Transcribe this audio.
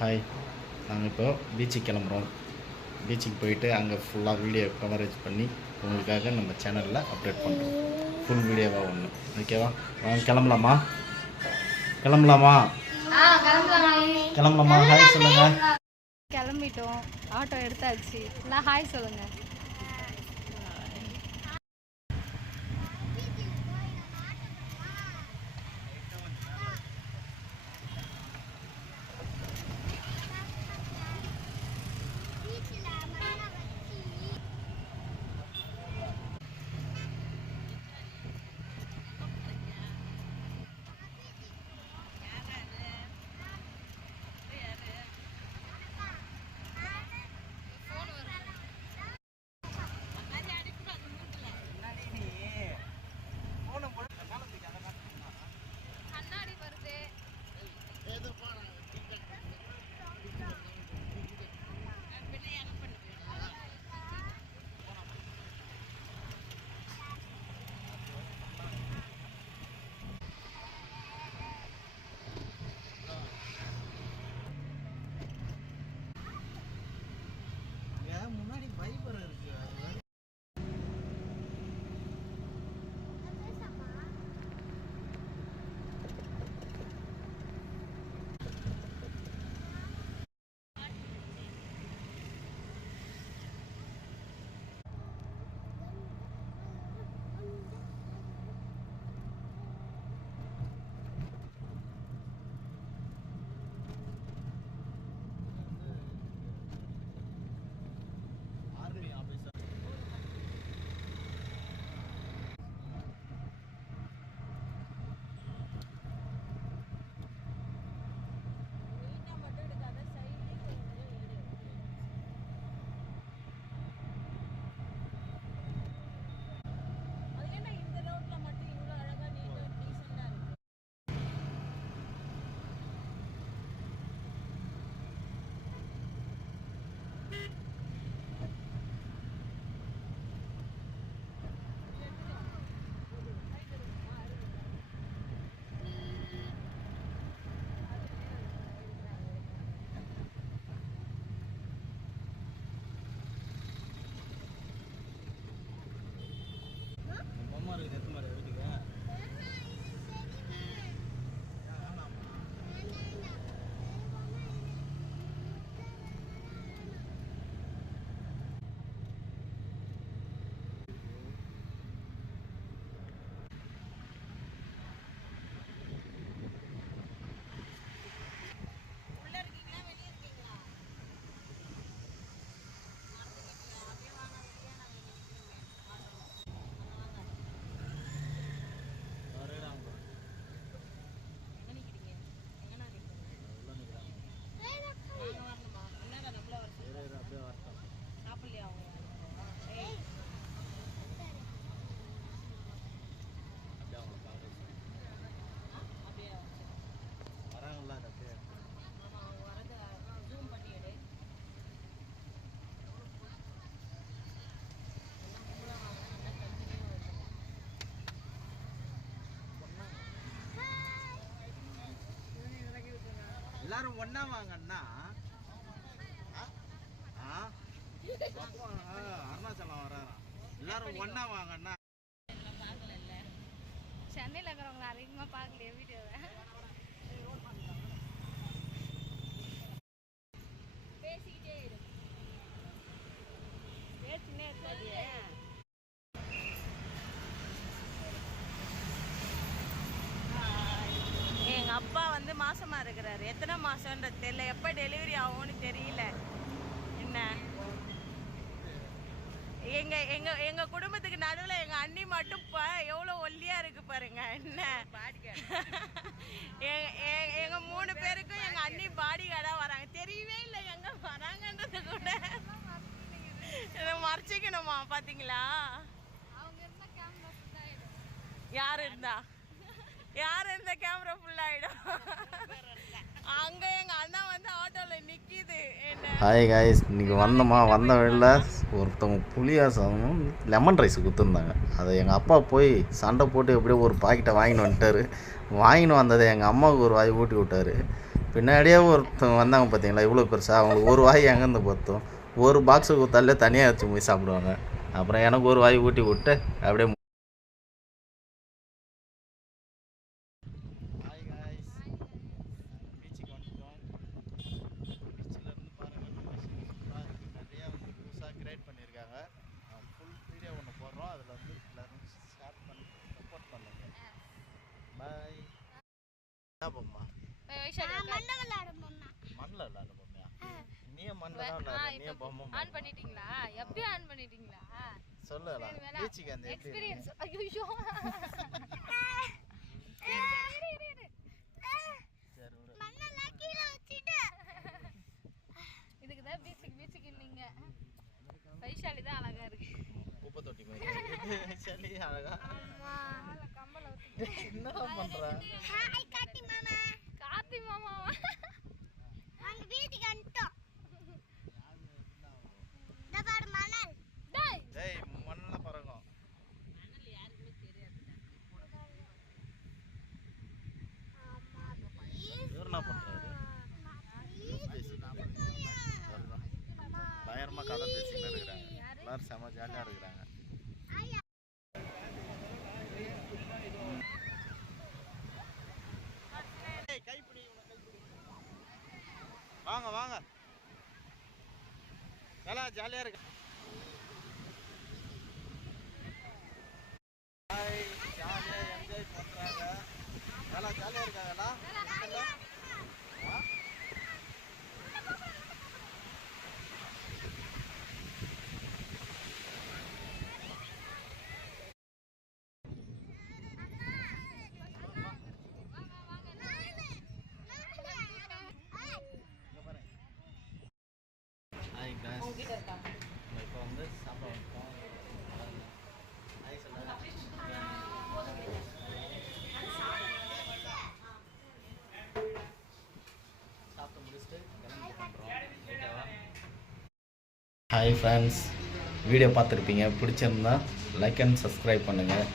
Hi, நாங்கள் இப்போ பீச்சுக்கு கிளம்புறோம். பீச்சுக்கு போயிட்டு அங்கே ஃபுல்லாக வீடியோ கவரேஜ் பண்ணி உங்களுக்காக நம்ம சேனலில் அப்டேட் பண்ணுறோம். ஃபுல் வீடியோவாக ஒன்று. ஓகேவா? வாங்க கிளம்பலாமா? கிளம்பலாமா? ஹாய் சொல்லுங்கள். கிளம்பிட்டோம், ஆட்டோ எடுத்தாச்சு. நான் ஹாய் சொல்லுங்கள். எல்லாரும் ஒண்ணா வாங்கன்னா அருணாச்சலம் வராராம். எல்லாரும் ஒண்ணா வாங்கன்னா சென்னையில் இருக்கிறவங்க அதிகமாக பார்க்கலையே வீடியோவை. பேசிக்கிட்டே இரு, பேசினே இருக்காது. எங்கள் அப்பா வந்து மாசமாக இருக்கிறாரு. எத்தனை மாதம்ன்றது தெரியல, எப்போ டெலிவரி ஆகும்னு தெரியல. என்ன எங்கள் குடும்பத்துக்கு நடுவில் எங்கள் அண்ணி மட்டும் எவ்வளோ ஒல்லியாக இருக்கு பாருங்க. என்ன எங்கள் 3 பேருக்கும் எங்கள் அண்ணி பாடி கார்டாக வராங்க. தெரியவே இல்லை எங்கே வராங்கன்றது கூட. மறைச்சிக்கணுமா? பார்த்தீங்களா? யார் இருந்தா கேமரா ஃபுல் ஆகிடும். அங்கே எங்கள் அண்ணா வந்து ஆட்டோவில் நிற்கிது. ஹாய் காய்ஸ், இன்றைக்கி வந்த வழியில் ஒருத்தவங்க புளியா சாதமும் லெமன் ரைஸ் கொடுத்துருந்தாங்க. அதை எங்கள் அப்பா போய் சண்டை போட்டு எப்படியோ ஒரு பாக்கெட்டை வாங்கின்னு வந்துட்டார். வாங்கின்னு வந்ததை எங்கள் அம்மாவுக்கு ஒரு வாய் ஊட்டி விட்டார். பின்னாடியே ஒருத்தவங்க வந்தாங்க பார்த்தீங்களா, இவ்வளோ பெருசாக. அவங்களுக்கு ஒரு வாய் எங்கேருந்து பார்த்தோம், ஒரு பாக்ஸுக்கு ஊற்றாலே தனியாக வச்சு போய் சாப்பிடுவாங்க. அப்புறம் எனக்கு ஒரு வாய் ஊட்டி விட்டு அப்படியே பீச்சுக்கு வந்துட்டோம். பீச்சில் இருந்து பாருங்கள், நிறையா வந்து புதுசாக கிரியேட் பண்ணியிருக்காங்க. ஃபுல் வீடியோ ஒன்று போடுறோம், அதில் வந்து எல்லோரும் ஷேர் பண்ணி சப்போர்ட் பண்ணுங்க. பாய். என்ன பொம்மா? மண்ணில் விளையாட பொம்மையா? நீயே மண்ணில் தான் விளையாட, நீயே பொம்மை ஆன் பண்ணிட்டீங்களா? எப்பயே ஆன் பண்ணிட்டீங்களா? சொல்லலாம். பீச்சுக்கு அந்த எக்ஸ்பீரியன்ஸ். ஐயோ இதுக்கு தான் பீச்சுக்கு நீங்க. வைஷாலி தான் அழகா இருக்கு. குப்பை தொட்டி மாதிரி சரி அழகா. கம்பல என்னடா பண்ற? கார்த்தி மாமாவா? அந்த வீட்டுக்கு வந்துட்டோம். டபார் மணல். டேய் மண்ணல பறக்கும். மணல் யாருக்குமே தெரியாது. இவர் என்ன பண்றாரு? பயங்கரமா கதை பேசிட்டு இருக்கிறாங்க. எல்லாரும் செம ஜாலியா இருக்கிறாங்க. வாங்க வாங்க, நல்லா ஜாலியா இருக்கு. ஜாலியா என்ஜாய் பண்றாங்க, நல்லா ஜாலியா இருக்காங்களா? ஹாய் காய்ஸ், இப்போ வந்து சாப்பிட வந்துட்டோம். ஹாய் சொல்லுங்க. சாப்பிட்டு முடிச்சுட்டு கிளம்பி பண்ணுறோம். ஓகேவா? ஹாய் ஃப்ரெண்ட்ஸ், வீடியோ பார்த்துருப்பீங்க. பிடிச்சிருந்தா லைக் அண்ட் சப்ஸ்கிரைப் பண்ணுங்கள்.